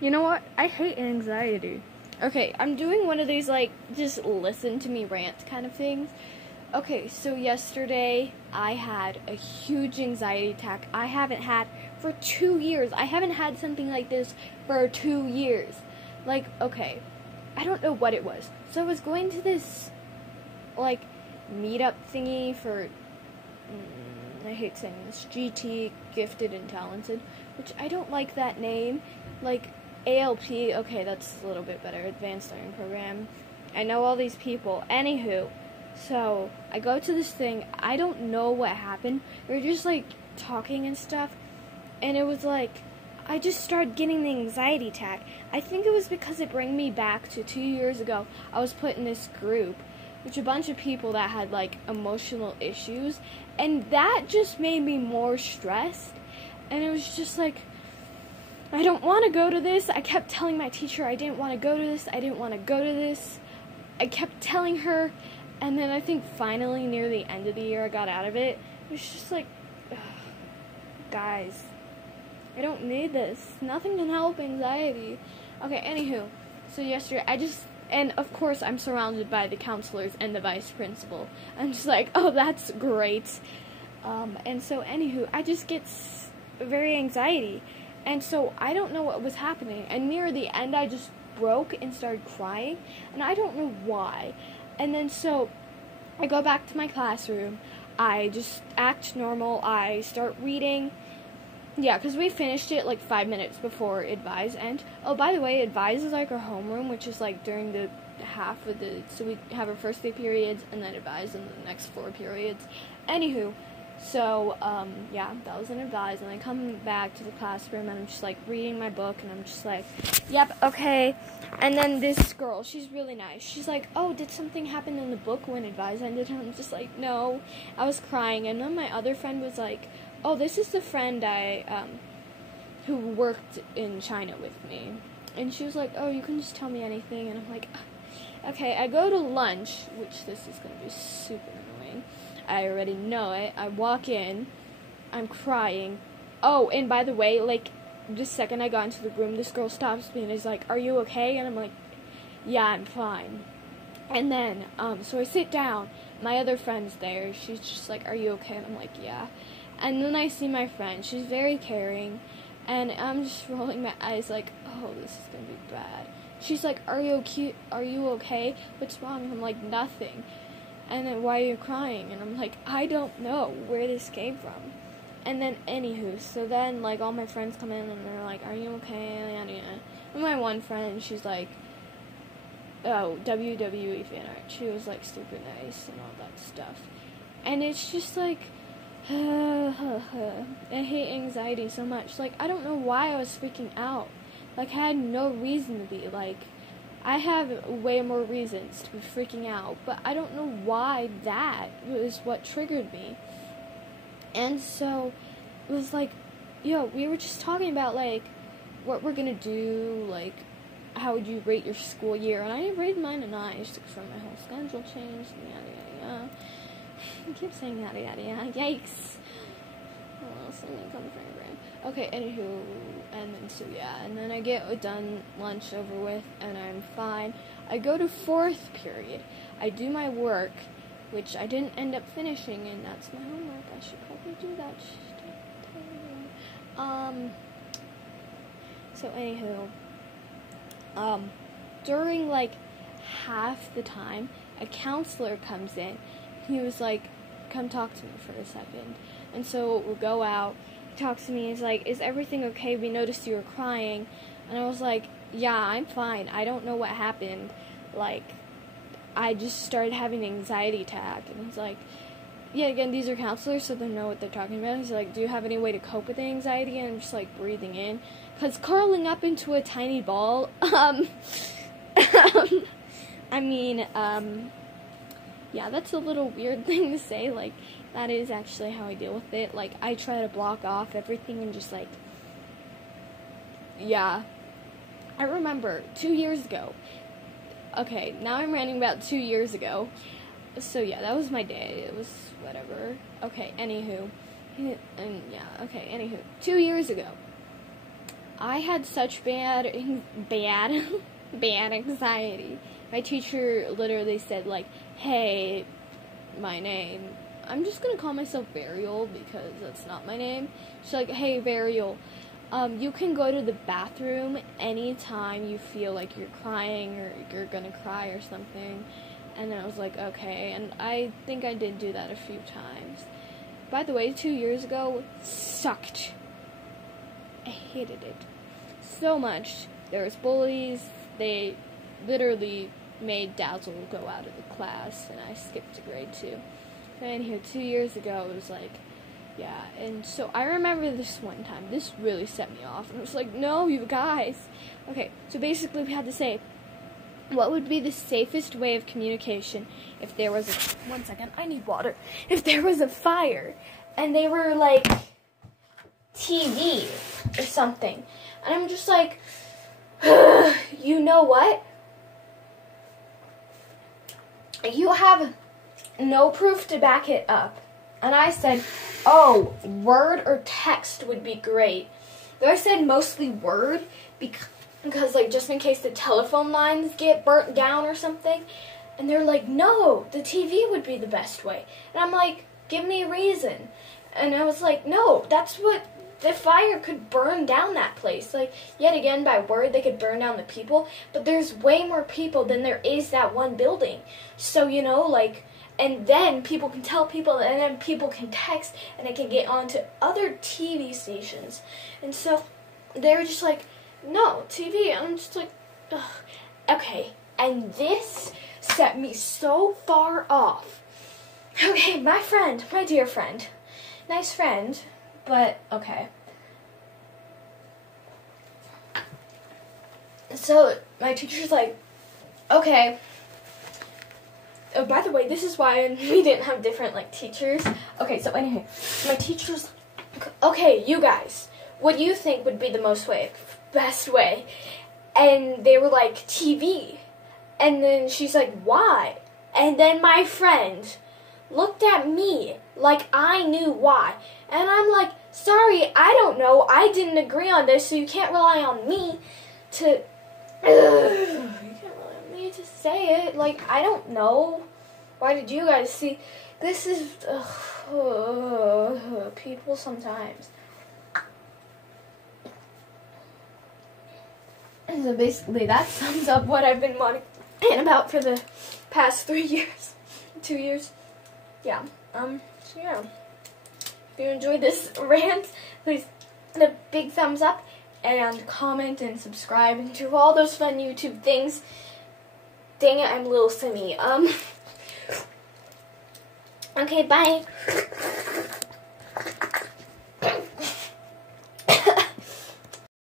You know what? I hate anxiety. Okay, I'm doing one of these, like, just listen to me rant kind of things. Okay, so yesterday I had a huge anxiety attack I haven't had for 2 years. I haven't had something like this for 2 years. Like, okay, I don't know what it was. So I was going to this, like, meetup thingy for, I hate saying this, GT, Gifted and Talented, which I don't like that name. Like, ALP, okay, that's a little bit better, Advanced Learning Program. I know all these people. Anywho, so I go to this thing. I don't know what happened. We were just, like, talking and stuff, and it was like, I just started getting the anxiety attack. I think it was because it brought me back to 2 years ago. I was put in this group, which a bunch of people that had, like, emotional issues, and that just made me more stressed, and it was just like, I don't want to go to this. I kept telling my teacher I didn't want to go to this. I didn't want to go to this. I kept telling her, and then I think finally near the end of the year I got out of it. It was just like, ugh, guys, I don't need this. Nothing can help anxiety. Okay, anywho, so yesterday and of course I'm surrounded by the counselors and the vice principal. I'm just like, oh, that's great. And so anywho, I just get very anxiety. And so I don't know what was happening. And near the end, I just broke and started crying. And I don't know why. And then so I go back to my classroom. I just act normal. I start reading. Yeah, because we finished it like 5 minutes before Advise end. Oh, by the way, Advise is like our homeroom, which is like during the half of the... So we have our first 3 periods and then Advise and the next 4 periods. Anywho... So, yeah, that was an Advise, and I come back to the classroom, and I'm just, like, reading my book, and I'm just like, yep, okay, and then this girl, she's really nice, she's like, oh, did something happen in the book when Advise ended, and I'm just like, no, I was crying, and then my other friend was like, oh, this is the friend who worked in China with me, and she was like, oh, you can just tell me anything, and I'm like, okay, I go to lunch, which this is going to be super annoying. I already know it. I walk in. I'm crying. Oh, and by the way, like, the second I got into the room, this girl stops me and is like, are you okay? And I'm like, yeah, I'm fine. And then, so I sit down. My other friend's there. She's just like, are you okay? And I'm like, yeah. And then I see my friend. She's very caring. And I'm just rolling my eyes like, oh, this is going to be bad. She's like, are you okay? What's wrong? And I'm like, nothing. And then, why are you crying? And I'm like, I don't know where this came from. And then, anywho, so then, like, all my friends come in and they're like, are you okay? And my one friend, she's like, oh, WWE fan art. She was, like, super nice and all that stuff. And it's just like, I hate anxiety so much. Like, I don't know why I was freaking out. Like, I had no reason to be, like, I have way more reasons to be freaking out, but I don't know why that was what triggered me. And so, it was like, we were just talking about, like, what we're gonna do, like, how would you rate your school year, and I rated mine a 9, just because my whole schedule changed, and yada yada yada. I keep saying yada yada yada, yikes. Oh, something comes from your brain. Okay, anywho, and then so yeah, and then I get done lunch over with, and I'm fine. I go to 4th period. I do my work, which I didn't end up finishing, and that's my homework. I should probably do that. So anywho, during like half the time, a counselor comes in. He was like, come talk to me for a second. And so we'll go out. He talks to me. He's like, is everything okay? We noticed you were crying. And I was like, yeah, I'm fine. I don't know what happened. Like, I just started having an anxiety attack. And he's like, yeah, again, these are counselors, so they know what they're talking about. He's like, do you have any way to cope with the anxiety? And I'm just like breathing in. Because curling up into a tiny ball, yeah, that's a little weird thing to say. Like, that is actually how I deal with it. Like, I try to block off everything and just, like, yeah. I remember 2 years ago. Okay, now I'm ranting about 2 years ago. So, yeah, that was my day. It was whatever. Okay, anywho. And, yeah, okay, anywho. 2 years ago, I had such bad anxiety. My teacher literally said, like, hey, my name, I'm just gonna call myself Varial because that's not my name. She's like, hey, Varial, you can go to the bathroom anytime you feel like you're crying or you're gonna cry or something. And I was like, okay, and I think I did do that a few times. By the way, 2 years ago, sucked. I hated it so much. There was bullies. They literally made Dazzle go out of the class, and I skipped to grade 2. And here, 2 years ago, it was like, yeah. And so I remember this one time. This really set me off. And I was like, no, you guys. Okay, so basically we had to say, what would be the safest way of communication if there was a... One second, I need water. If there was a fire, and they were like TV or something. And I'm just like, you know what? You have no proof to back it up. And I said, oh, word or text would be great. But I said mostly word because like, just in case the telephone lines get burnt down or something. And they're like, no, the TV would be the best way. And I'm like, give me a reason. And I was like, no, that's what... The fire could burn down that place. Like, yet again, by word, they could burn down the people. But there's way more people than there is that one building. So, you know, like, and then people can tell people, and then people can text, and it can get onto other TV stations. And so, they were just like, no, TV. And I'm just like, ugh. Okay. And this set me so far off. Okay, my friend, my dear friend, nice friend, but okay. So my teacher's like, okay. Oh, by the way, this is why we didn't have different like teachers. Okay, so anyway, my teacher's like, okay, you guys, what do you think would be the best way? And they were like, TV. And then she's like, why? And then my friend looked at me like I knew why. And I'm like, sorry, I don't know. I didn't agree on this, so you can't rely on me to... you can't rely on me to say it. Like, I don't know. Why did you guys see? This is... people sometimes. And so basically that sums up what I've been wanting about for the past 3 years. 2 years. Yeah. So yeah. If you enjoyed this rant, please hit a big thumbs up and comment and subscribe and do all those fun YouTube things. Dang it, I'm a little simmy. Okay, bye.